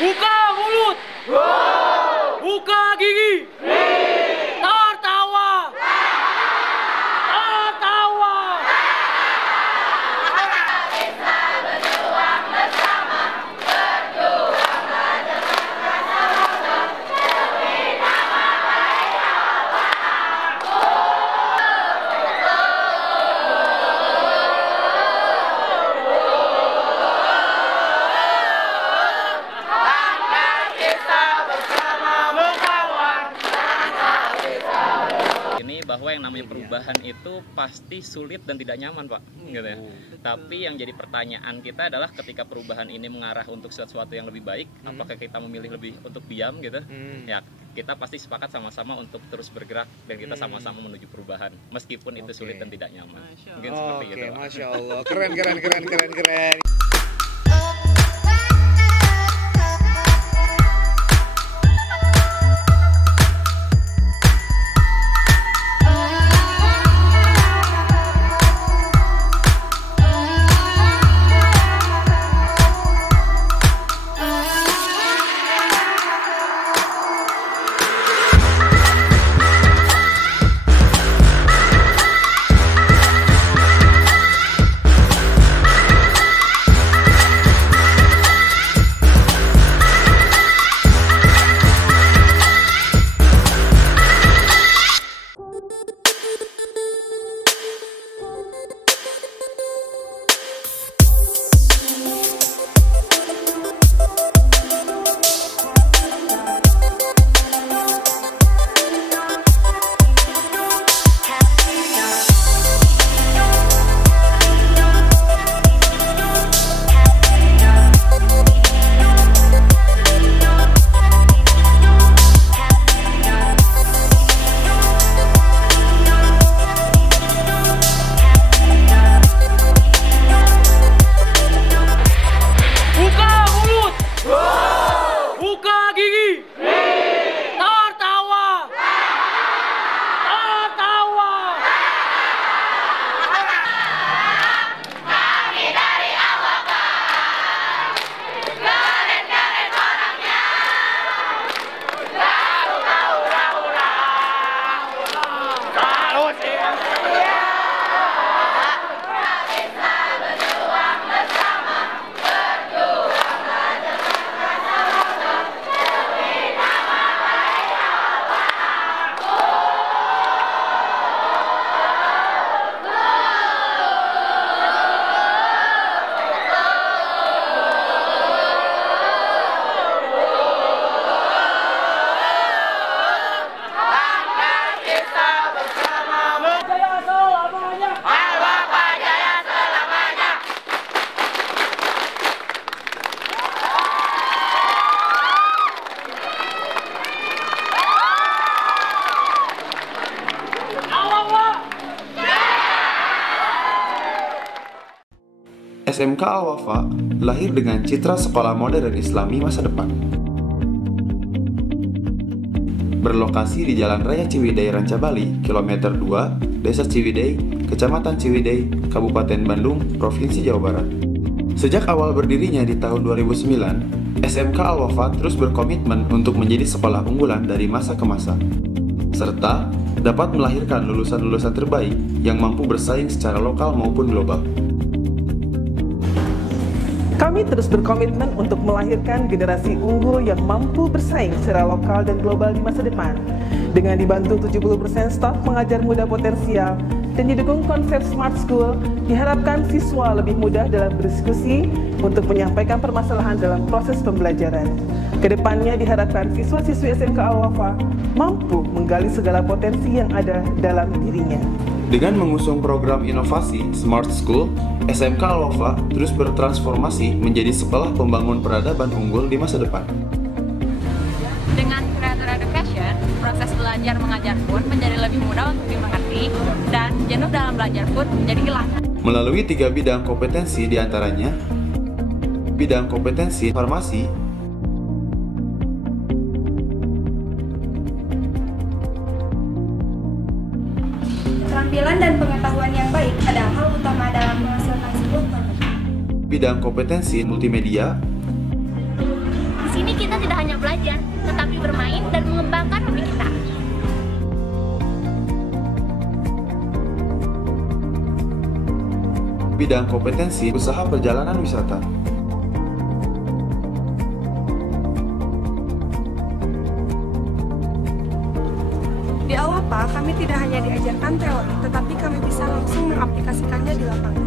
Buka mulut. Buka gigi. Tertawa. Tertawa. Bahwa yang namanya perubahan itu pasti sulit dan tidak nyaman, Pak, gitu ya. Tapi yang jadi pertanyaan kita adalah ketika perubahan ini mengarah untuk sesuatu yang lebih baik, apakah kita memilih lebih untuk diam gitu? Ya, kita pasti sepakat sama-sama untuk terus bergerak dan kita sama-sama menuju perubahan meskipun itu sulit dan tidak nyaman. Mungkin seperti itu, Pak. Masya Allah, keren. SMK Al-Wafa lahir dengan citra sekolah modern Islami masa depan. Berlokasi di Jalan Raya Ciwidey Rancabali, kilometer 2, Desa Ciwidey, Kecamatan Ciwidey, Kabupaten Bandung, Provinsi Jawa Barat. Sejak awal berdirinya di tahun 2009, SMK Al-Wafa terus berkomitmen untuk menjadi sekolah unggulan dari masa ke masa, serta dapat melahirkan lulusan-lulusan terbaik yang mampu bersaing secara lokal maupun global. Kami terus berkomitmen untuk melahirkan generasi unggul yang mampu bersaing secara lokal dan global di masa depan. Dengan dibantu 70% staf pengajar muda potensial dan didukung konsep Smart School, diharapkan siswa lebih mudah dalam berdiskusi untuk menyampaikan permasalahan dalam proses pembelajaran. Kedepannya diharapkan siswa-siswi SMK Al-Wafa mampu menggali segala potensi yang ada dalam dirinya. Dengan mengusung program inovasi Smart School, SMK Al-Wafa terus bertransformasi menjadi sekolah pembangun peradaban unggul di masa depan. Dengan Creator Education, proses belajar mengajar pun menjadi lebih mudah untuk dimengerti dan jenuh dalam belajar pun menjadi hilang. Melalui 3 bidang kompetensi diantaranya, bidang kompetensi farmasi, keterampilan dan pengetahuan yang baik adalah hal utama dalam menghasilkan sebuah produk. bidang kompetensi multimedia, Di sini belajar, tetapi bermain dan mengembangkan hobi kita. Bidang kompetensi usaha perjalanan wisata. Di Alwafa, kami tidak hanya diajarkan teori, tetapi kami bisa langsung mengaplikasikannya di lapangan.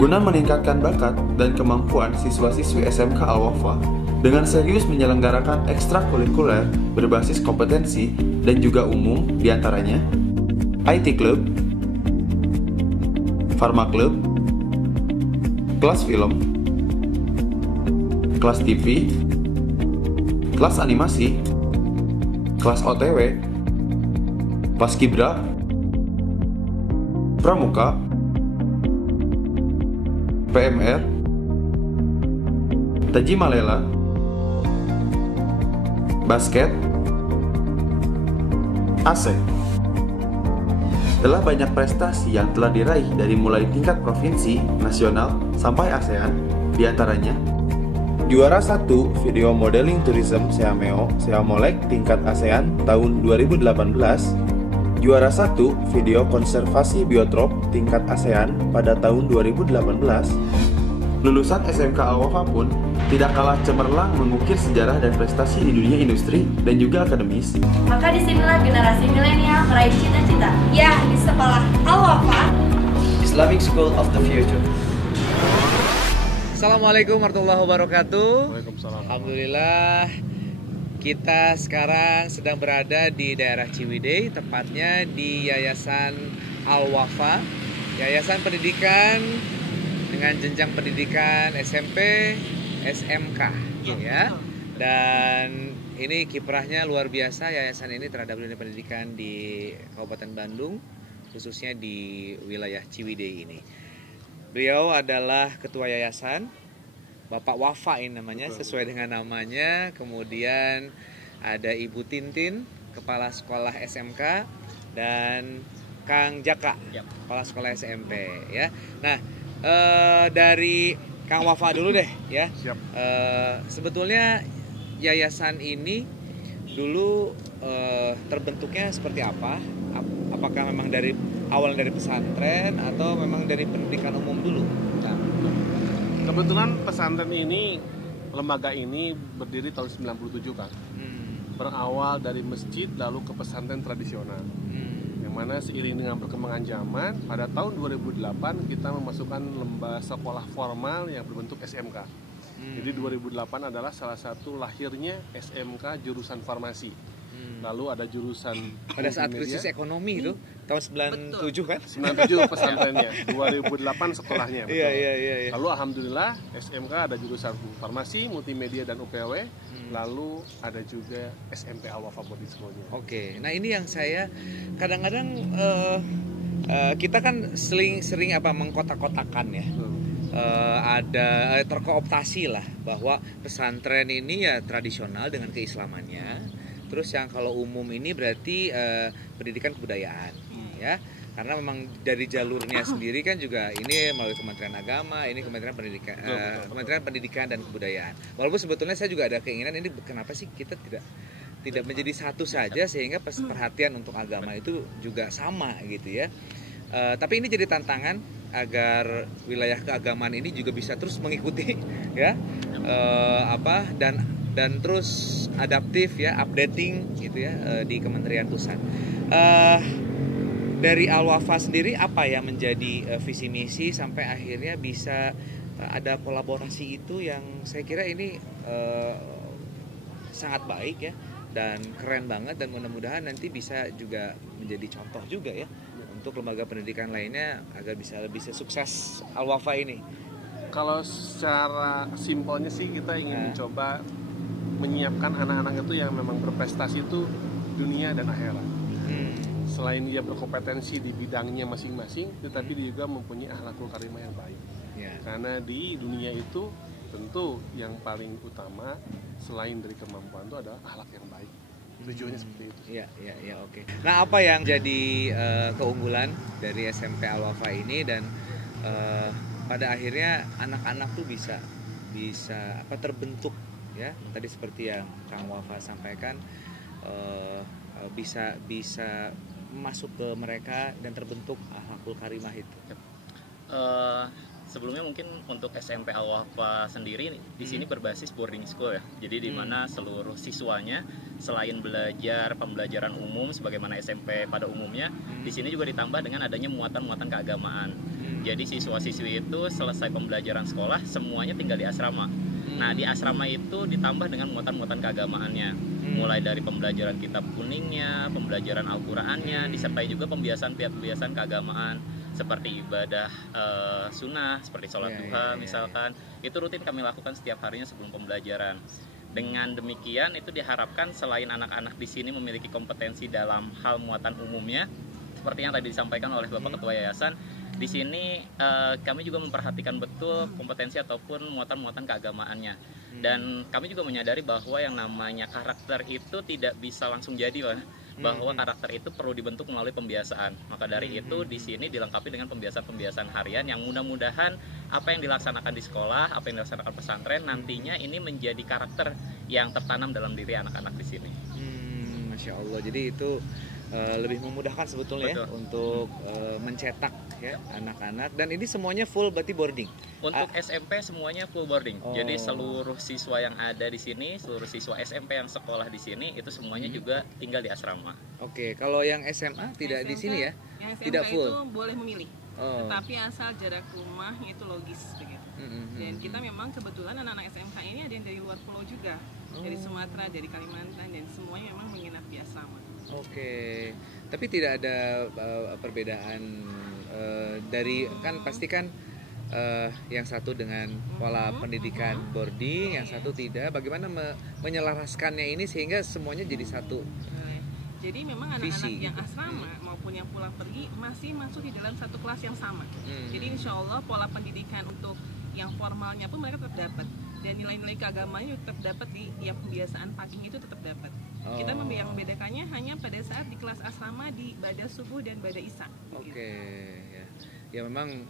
Guna meningkatkan bakat dan kemampuan siswa-siswi SMK Alwafa dengan serius menyelenggarakan ekstrakurikuler berbasis kompetensi dan juga umum diantaranya IT Club, Pharma Club, kelas film, kelas TV, kelas animasi, kelas OTW, Paskibra, Pramuka, PMR, Taji Malela, basket, AC. Telah banyak prestasi yang telah diraih dari mulai tingkat provinsi, nasional, sampai ASEAN, diantaranya juara 1 Video Modeling Tourism Seameo Seamolek tingkat ASEAN tahun 2018, juara 1 Video Konservasi Biotrop tingkat ASEAN pada tahun 2018. Lulusan SMK Alwafa pun tidak kalah cemerlang mengukir sejarah dan prestasi di dunia industri dan juga akademis. Maka disinilah generasi milenial meraih cita-cita. Ya, di sekolah Alwafa, Islamic School of the Future. Assalamualaikum warahmatullahi wabarakatuh. Waalaikumsalam. Alhamdulillah, kita sekarang sedang berada di daerah Ciwidey, tepatnya di Yayasan Alwafa, Yayasan Pendidikan dengan jenjang pendidikan SMP, SMK, ya. Dan ini kiprahnya luar biasa yayasan ini terhadap dunia pendidikan di Kabupaten Bandung, khususnya di wilayah Ciwidey ini. Beliau adalah ketua yayasan, Bapak Wafa ini namanya, sesuai dengan namanya. Kemudian ada Ibu Tintin, kepala sekolah SMK, dan Kang Jaka, kepala sekolah SMP, ya. Nah, dari Kang Wafa dulu deh, ya. Sebetulnya yayasan ini dulu terbentuknya seperti apa? Apakah memang dari awal dari pesantren atau memang dari pendidikan umum dulu? Nah, kebetulan pesantren ini, lembaga ini berdiri tahun 97 kan. Berawal dari masjid lalu ke pesantren tradisional. Yang mana seiring dengan perkembangan zaman, pada tahun 2008 kita memasukkan lembaga sekolah formal yang berbentuk SMK. Jadi 2008 adalah salah satu lahirnya SMK jurusan farmasi. Lalu ada jurusan pada saat krisis ekonomi itu tahun 97 kan? 97 pesantrennya, 2008 sekolahnya. Betul. Iya. Lalu alhamdulillah SMK ada jurusan farmasi, multimedia dan UPW. Lalu ada juga SMP Alwafa Boarding School-nya. Oke. Nah, ini yang saya kadang-kadang kita kan sering mengkotak-kotakan ya. Ada terkooptasi lah bahwa pesantren ini ya tradisional dengan keislamannya. Terus yang kalau umum ini berarti pendidikan kebudayaan, ya. Karena memang dari jalurnya sendiri kan juga ini melalui Kementerian Agama, ini Kementerian Pendidikan, Kementerian Pendidikan dan Kebudayaan. Walaupun sebetulnya saya juga ada keinginan ini kenapa sih kita tidak menjadi satu saja sehingga perhatian untuk agama itu juga sama gitu ya. Tapi ini jadi tantangan agar wilayah keagamaan ini juga bisa terus mengikuti ya dan terus adaptif ya, updating gitu ya di Kementerian Pusat. Dari Alwafa sendiri apa yang menjadi visi misi sampai akhirnya bisa ada kolaborasi itu yang saya kira ini sangat baik ya dan keren banget, dan mudah-mudahan nanti bisa juga menjadi contoh juga ya untuk lembaga pendidikan lainnya agar bisa lebih sukses Alwafa ini. Kalau secara simpelnya sih kita ingin mencoba menyiapkan anak-anak itu yang memang berprestasi itu dunia dan akhirat. Selain dia berkompetensi di bidangnya masing-masing, tetapi dia juga mempunyai akhlakul karimah yang baik. Karena di dunia itu tentu yang paling utama selain dari kemampuan itu adalah akhlak yang baik. Tujuannya seperti itu. Iya, oke. Nah, apa yang jadi keunggulan dari SMP Alwafa ini dan pada akhirnya anak-anak tuh bisa terbentuk ya, tadi seperti yang Kang Wafa sampaikan, bisa masuk ke mereka dan terbentuk akhlakul karimah itu. Sebelumnya mungkin untuk SMP Al-Wafa sendiri di sini berbasis boarding school ya. Jadi di mana seluruh siswanya selain belajar pembelajaran umum sebagaimana SMP pada umumnya, di sini juga ditambah dengan adanya muatan-muatan keagamaan. Jadi siswa-siswi itu selesai pembelajaran sekolah semuanya tinggal di asrama. Nah, di asrama itu ditambah dengan muatan-muatan keagamaannya. Mulai dari pembelajaran kitab kuningnya, pembelajaran Al-Qur'annya, disertai juga pembiasan keagamaan seperti ibadah sunnah, seperti sholat duha misalkan. Itu rutin kami lakukan setiap harinya sebelum pembelajaran. Dengan demikian itu diharapkan selain anak-anak di sini memiliki kompetensi dalam hal muatan umumnya, seperti yang tadi disampaikan oleh Bapak Ketua Yayasan, di sini kami juga memperhatikan betul kompetensi ataupun muatan-muatan keagamaannya. Dan kami juga menyadari bahwa yang namanya karakter itu tidak bisa langsung jadi, Pak. Bahwa karakter itu perlu dibentuk melalui pembiasaan. Maka dari itu di sini dilengkapi dengan pembiasaan-pembiasaan harian yang mudah-mudahan apa yang dilaksanakan di sekolah, apa yang dilaksanakan pesantren nantinya ini menjadi karakter yang tertanam dalam diri anak-anak di sini. Masya Allah. Jadi itu lebih memudahkan sebetulnya ya, untuk mencetak ya anak-anak, dan ini semuanya full berarti boarding. Untuk SMP semuanya full boarding. Jadi seluruh siswa yang ada di sini, seluruh siswa SMP yang sekolah di sini itu semuanya juga tinggal di asrama. Oke, kalau yang SMA tidak di sini ya? Yang SMP tidak full. Itu boleh memilih. Tetapi asal jarak rumahnya itu logis begitu. Dan kita memang kebetulan anak-anak SMK ini ada yang dari luar pulau juga. Dari Sumatera, dari Kalimantan, dan semuanya memang menginap di asrama. Oke, tapi tidak ada perbedaan dari, kan pasti kan yang satu dengan pola pendidikan boarding, yang satu tidak. Bagaimana menyelaraskannya ini sehingga semuanya jadi satu? Jadi memang anak-anak yang asrama maupun yang pulang pergi masih masuk di dalam satu kelas yang sama. Jadi insya Allah pola pendidikan untuk yang formalnya pun mereka tetap dapat, dan nilai-nilai keagamaannya tetap dapat di yang pembiasaan pagi itu tetap dapat. Kita yang membedakannya hanya pada saat di kelas asrama di bada subuh dan bada isya. Oke, ya memang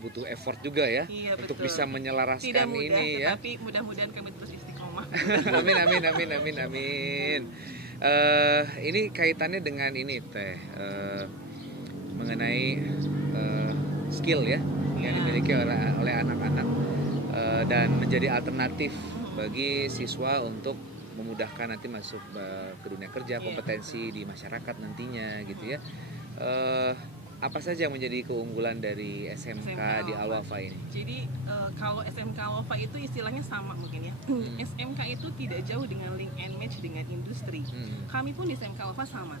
butuh effort juga ya, untuk bisa menyelaraskan. Tidak mudah, ini ya. Tapi mudah-mudahan kami terus istiqomah. Amin. Ini kaitannya dengan ini Teh, mengenai skill ya yang dimiliki oleh anak-anak, dan menjadi alternatif bagi siswa untuk memudahkan nanti masuk ke dunia kerja, kompetensi di masyarakat nantinya gitu ya. Apa saja yang menjadi keunggulan dari SMK di Al-Wafa ini? Jadi kalau SMK Al-Wafa itu istilahnya sama mungkin ya. SMK itu tidak jauh dengan link and match dengan industri. Kami pun di SMK Al-Wafa sama.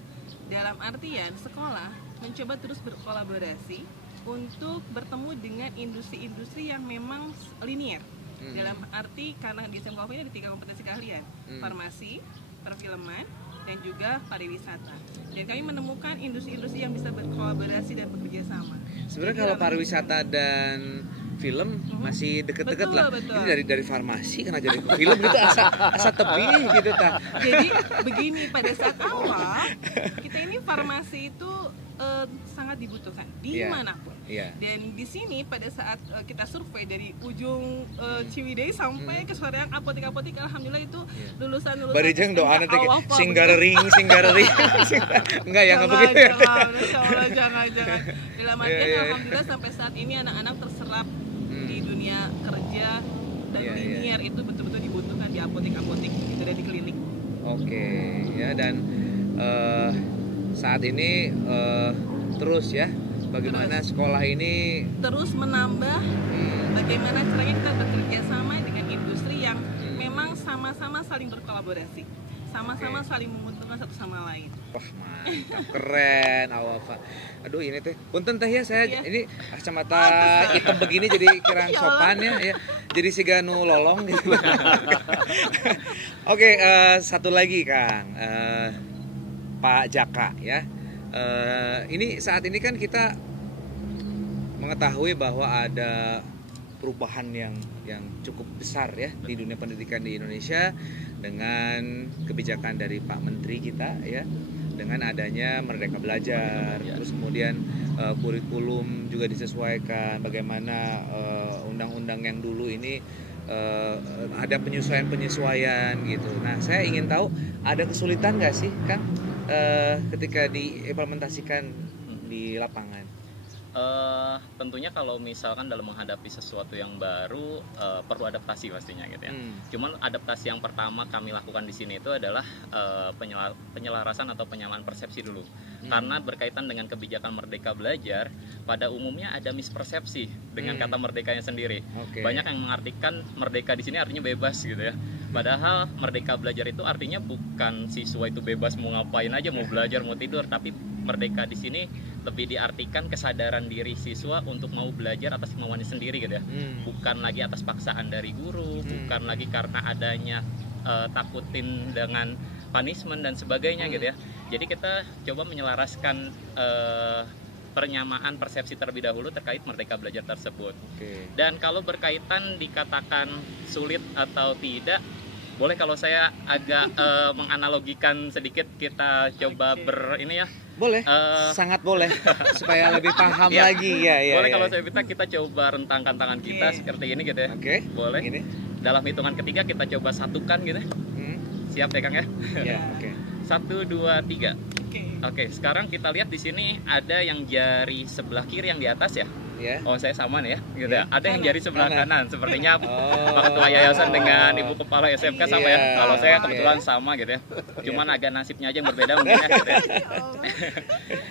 Dalam artian sekolah mencoba terus berkolaborasi untuk bertemu dengan industri-industri yang memang linier. Dalam arti karena di SMK Al-Wafa ini ada 3 kompetensi keahlian: farmasi, perfilman, dan juga pariwisata. Dan kami menemukan industri-industri yang bisa berkolaborasi dan bekerja sama. Sebenarnya kalau pariwisata dan film masih deket-deket lah. Betul. Ini dari farmasi karena jadi film gitu asa tebing gitu ta. Jadi begini, pada saat awal kita ini farmasi itu sangat dibutuhkan dimanapun. Dan di sini pada saat kita survei dari ujung Ciwidey sampai ke soreang apotek-apotek, alhamdulillah itu lulusan Barijeng doa nanti singgarering enggak ya, enggak begitu ya. Jangan. Dalam artian alhamdulillah sampai saat ini anak-anak terserap di dunia kerja, dan linier itu betul-betul dibutuhkan di apotek-apotek gitu, dan di klinik. Oke, ya, dan saat ini terus ya, bagaimana sekolah ini terus menambah bagaimana caranya kita bekerja sama dengan industri yang memang sama-sama saling berkolaborasi, sama-sama saling menguntungkan satu sama lain. Wah, mantap, keren Al-Wafa. Aduh, ini teh punten teh ya, saya ini kacamata hitam begini jadi kirang sopan ya. Jadi siga nu lolong gitu. Oke, satu lagi Kang, Pak Jaka ya. Ini saat ini kan kita mengetahui bahwa ada perubahan yang cukup besar ya di dunia pendidikan di Indonesia dengan kebijakan dari Pak Menteri kita ya, dengan adanya Merdeka Belajar, terus kemudian kurikulum juga disesuaikan, bagaimana undang-undang yang dulu ini ada penyesuaian gitu. Nah, saya ingin tahu ada kesulitan nggak sih, Kang, ketika diimplementasikan di lapangan? Tentunya kalau misalkan dalam menghadapi sesuatu yang baru perlu adaptasi pastinya gitu ya. Cuman adaptasi yang pertama kami lakukan di sini itu adalah penyelarasan atau penyamaan persepsi dulu. Karena berkaitan dengan kebijakan Merdeka Belajar, pada umumnya ada mispersepsi dengan kata merdekanya sendiri. Banyak yang mengartikan merdeka di sini artinya bebas gitu ya. Padahal Merdeka Belajar itu artinya bukan siswa itu bebas mau ngapain aja, mau belajar, mau tidur, tapi merdeka di sini lebih diartikan kesadaran diri siswa untuk mau belajar atas kemauannya sendiri gitu ya. Bukan lagi atas paksaan dari guru, bukan lagi karena adanya takutin dengan punishment dan sebagainya gitu ya. Jadi kita coba menyelaraskan penyamaan persepsi terlebih dahulu terkait Merdeka Belajar tersebut. Dan kalau berkaitan dikatakan sulit atau tidak, boleh kalau saya agak menganalogikan sedikit, kita coba ini ya. Boleh, sangat boleh, supaya lebih paham lagi ya. Boleh kalau saya minta kita coba rentangkan tangan kita seperti ini gitu ya. Boleh. Ini. Dalam hitungan ketiga kita coba satukan gitu. Siap ya Kang ya? Iya, 1, 2, 3. Oke, sekarang kita lihat di sini ada yang jari sebelah kiri yang di atas ya. Oh, saya sama nih ya, gitu ya. Ada yang jari sebelah kanan, sepertinya Pak Ketua Yayasan dengan Ibu Kepala SMK sama ya. Kalau saya kebetulan sama gitu ya. Cuman agak nasibnya aja yang berbeda mungkin ya. Gitu ya.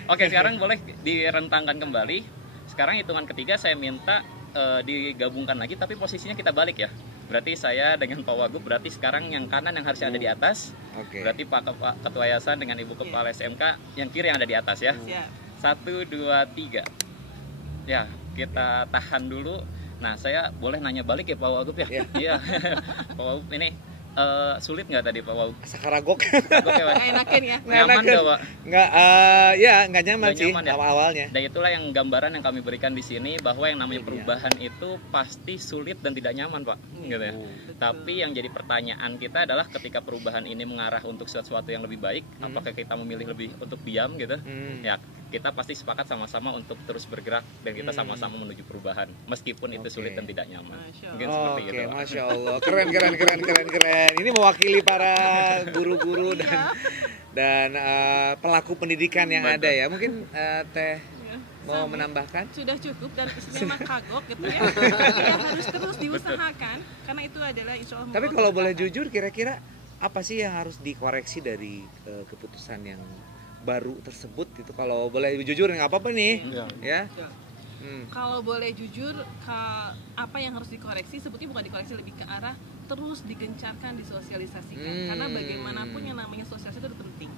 Oke, sekarang boleh direntangkan kembali. Sekarang hitungan ketiga saya minta digabungkan lagi, tapi posisinya kita balik ya. Berarti saya dengan Pak Wagub, berarti sekarang yang kanan yang harusnya ada di atas. Berarti Pak Ketua Yayasan dengan Ibu Kepala SMK yang kiri yang ada di atas ya. 1, 2, 3. Ya, kita tahan dulu. Nah, saya boleh nanya balik ya Pak Wagub ya? Iya. Pak Wagub ini sulit nggak tadi Pak Wagub? Sakaragok. Enakin ya? Nyaman nggak Pak? Nggak nyaman sih ya? Awal-awalnya. Dan itulah yang gambaran yang kami berikan di sini, bahwa yang namanya perubahan itu pasti sulit dan tidak nyaman Pak. Gitu ya. Tapi yang jadi pertanyaan kita adalah ketika perubahan ini mengarah untuk sesuatu yang lebih baik, apakah kita memilih lebih untuk diam gitu? Ya, kita pasti sepakat sama-sama untuk terus bergerak dan kita sama-sama menuju perubahan meskipun itu sulit dan tidak nyaman. Mungkin seperti itu. Masya Allah, keren. Ini mewakili para guru-guru dan pelaku pendidikan yang ada ya. Mungkin Teh mau menambahkan? Sudah cukup, dan memang kagok gitu ya. Yang harus terus diusahakan karena itu adalah insya Allah. Tapi kalau boleh jujur, kira-kira apa sih yang harus dikoreksi dari keputusan yang baru tersebut gitu? Kalau boleh jujur, nggak apa-apa nih, ya. Kalau boleh jujur, apa yang harus dikoreksi sebetulnya bukan dikoreksi, lebih ke arah terus digencarkan, disosialisasikan. Karena bagaimanapun yang namanya sosialisasi itu penting.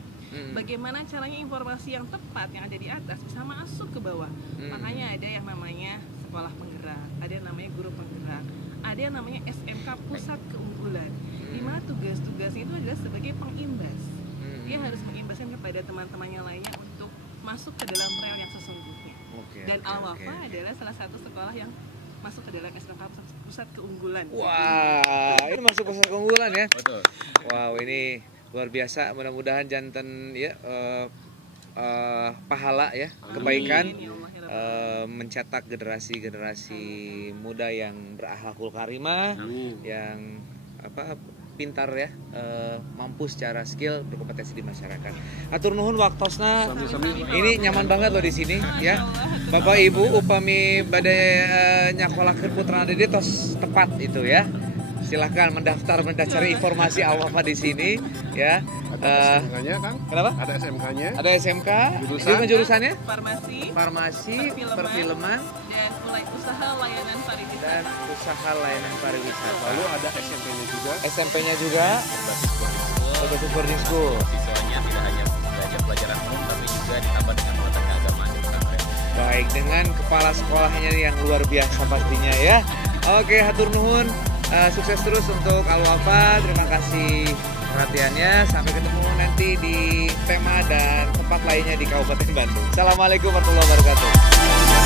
Bagaimana caranya informasi yang tepat yang ada di atas bisa masuk ke bawah. Makanya ada yang namanya sekolah penggerak, ada yang namanya guru penggerak, ada yang namanya SMK pusat keunggulan, di mana tugas-tugasnya itu adalah sebagai pengimbas. Dia harus mengimbaskan kepada teman-temannya lainnya untuk masuk ke dalam rel yang sesungguhnya. Dan Al-Wafa adalah salah satu sekolah yang masuk ke dalam SMK pusat keunggulan. Wah, ini masuk pusat keunggulan ya? Betul. Wow, ini luar biasa. Mudah-mudahan jantan ya pahala ya, kebaikan, mencetak generasi muda yang berakhlakul karimah, yang pintar ya, mampu secara skill, berkompetensi di masyarakat. Atur nuhun waktosna. Ini nyaman banget loh di sini ya. Bapak Ibu upami badai nyakolakeun putra Dede tos tepat itu ya. Silahkan cari informasi Al-Wafa di sini ya. Ada SMK-nya kan? Kenapa? Ada SMK-nya. Ada SMK. Jurusannya? Farmasi, perfilman, dan usaha layanan pariwisata. Lalu ada SMP-nya juga. SMP-nya juga. Berbasis boarding school. Siswanya tidak hanya belajar pelajaran umum, tapi juga ditambah dengan pelajaran keagamaan di pesantren. Baik, dengan kepala sekolahnya yang luar biasa pastinya ya. Oke, hatur nuhun. Sukses terus untuk Al-Wafa. Terima kasih perhatiannya. Sampai ketemu nanti di tema dan tempat lainnya di Kabupaten Bandung. Assalamualaikum warahmatullahi wabarakatuh.